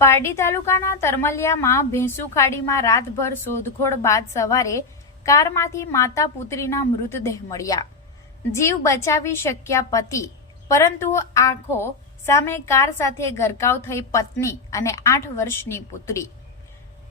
પારડી તાલુકાના તરમલિયામાં ભેંસુખાડીમાં રાતભર શોધખોળ બાદ સવારે કારમાંથી માતા પુત્રીના મૃતદેહ મળ્યા। જીવ બચાવી શક્યા પતિ, પરંતુ આંખો સામે કાર સાથે ગરકાવ થઈ પત્ની અને 8 વર્ષની પુત્રી।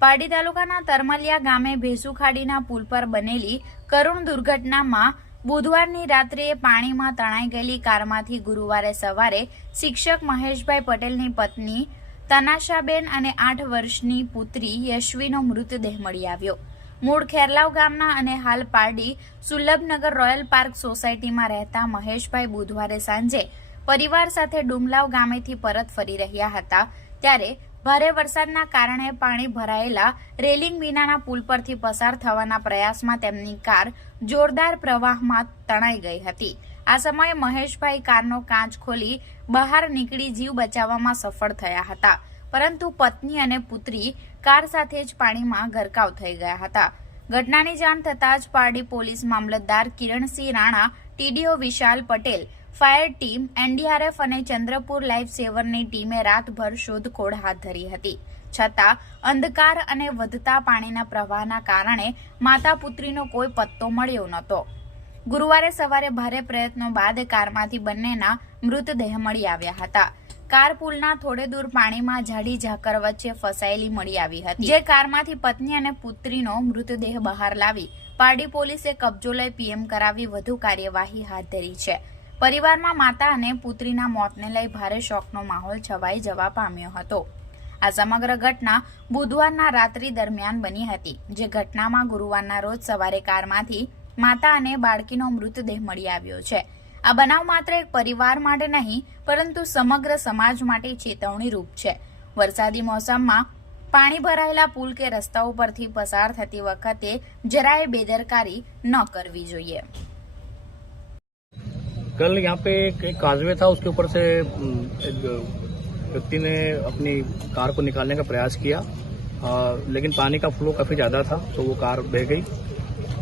પારડી તાલુકાના તરમલિયા ગામે ભેંસુખાડીના પુલ પર બનેલી કરુણ દુર્ઘટનામાં બુધવારની રાત્રે પાણીમાં તણાઈ ગયેલી કારમાંથી ગુરુવારે સવારે શિક્ષક મહેશભાઈ પટેલની પત્ની તનાશાબેન અને 8 વર્ષની પુત્રી યશવીનો મૃતદેહ મળી આવ્યો। મૂળ ખેરલાવ ગામના અને હાલ પારડી સુલભનગર રોયલ પાર્ક સોસાયટીમાં રહેતા મહેશભાઈ બુધવારે સાંજે પરિવાર સાથે ડુમલાવ ગામેથી પરત ફરી રહ્યા હતા ત્યારે ભારે વરસાદના કારણે પાણી ભરાયેલા રેલિંગ વિનાના પુલ પરથી પસાર થવાના પ્રયાસમાં તેમની કાર જોરદાર પ્રવાહમાં તણાઈ ગઈ હતી। આ સમયે મહેશભાઈ કારનો કાચ ખોલી બહાર નીકળી જીવ બચાવવામાં સફળ થયા હતા, પરંતુ પત્ની અને પુત્રી કાર સાથે જ પાણીમાં ગરકાવ થઈ ગયા હતા। ઘટનાની જાણ થતાં જ પારડી પોલીસ મામલતદાર કિરણસિંહ રાણા, ટીડીઓ વિશાલ પટેલ, ફાયર ટીમ, એનડીઆરએફ અને ચંદ્રપુર લાઈફ સેવરની ટીમે રાતભર શોધખોળ હાથ ધરી હતી। છતાં અંધકાર અને વધતા પાણીના પ્રવાહના કારણે માતા પુત્રીનો કોઈ પત્તો મળ્યો નહોતો। ગુરુવારે સવારે ભારે પ્રયત્નો બાદ કારમાંથી બંનેના મૃતદેહ મળી આવ્યા હતા। કાર પુલના થોડે દૂર પાણીમાં જાડી ઝાકર વચ્ચે ફસાયેલી મળી આવી હતી, જે કારમાંથી પત્ની અને પુત્રીનો મૃતદેહ બહાર લાવી પારડી પોલીસે કબજો લઈ પીએમ કરાવી વધુ કાર્યવાહી હાથ ધરી છે। પરિવારમાં માતા અને પુત્રીના મોતને લઈ ભારે શોકનો માહોલ છવાઈ જવા પામ્યો હતો। આ સમગ્ર ઘટના બુધવારના રાત્રિ દરમિયાન બની હતી, જે ઘટનામાં ગુરુવારના રોજ સવારે કારમાંથી માતા અને બાળકીનો મૃતદેહ મળી આવ્યો છે। આ બનાવ માત્ર એક પરિવાર માટે નહીં, પરંતુ સમગ્ર સમાજ માટે ચેતવણી રૂપ છે। વરસાદી મોસમમાં પાણી ભરાયેલા પુલ કે રસ્તાઓ પરથી પસાર થતી વખતે જરાય બેદરકારી ન કરવી જોઈએ। कल यहाँ पे एक काजवे था, उसके ऊपर से एक व्यक्ति ने अपनी कार को निकालने का प्रयास किया, लेकिन पानी का फ्लो काफी ज्यादा था तो वो कार बह गई।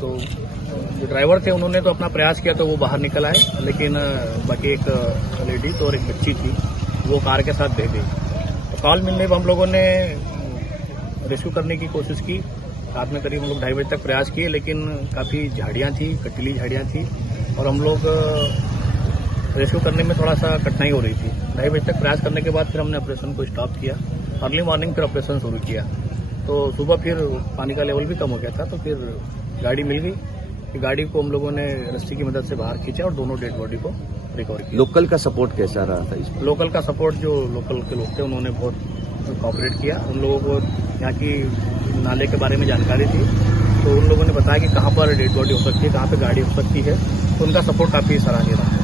तो जो ड्राइवर थे उन्होंने तो अपना प्रयास किया तो वो बाहर निकल आए, लेकिन बाकी एक लेडीज और एक बच्ची थी वो कार के साथ बह गई। तो कॉल मिलने पर हम लोगों ने रेस्क्यू करने की कोशिश की। रात में करीब हम लोग 2:30 बजे तक प्रयास किए, लेकिन काफी झाड़ियाँ थी, कटीली झाड़ियाँ थी और हम लोग रेस्क्यू करने में थोड़ा सा कठिनाई हो रही थी। 2:30 बजे तक प्रयास करने के बाद फिर हमने ऑपरेशन को स्टॉप किया। अर्ली मॉर्निंग फिर ऑपरेशन शुरू किया, तो सुबह फिर पानी का लेवल भी कम हो गया था, तो फिर गाड़ी मिल गई। गाड़ी को हम लोगों ने रस्सी की मदद से बाहर खींचा और दोनों डेड बॉडी को रिकवर किया। लोकल का सपोर्ट कैसा रहा था इसमें? लोकल का सपोर्ट, जो लोकल के लोग थे उन्होंने बहुत कोऑपरेट किया। उन लोगों को यहाँ की नाले के बारे में जानकारी थी, तो उन लोगों ने बताया कि कहाँ पर डेड बॉडी हो सकती है, कहाँ पे गाड़ी हो सकती है, तो उनका सपोर्ट काफी सराहनीय रहा।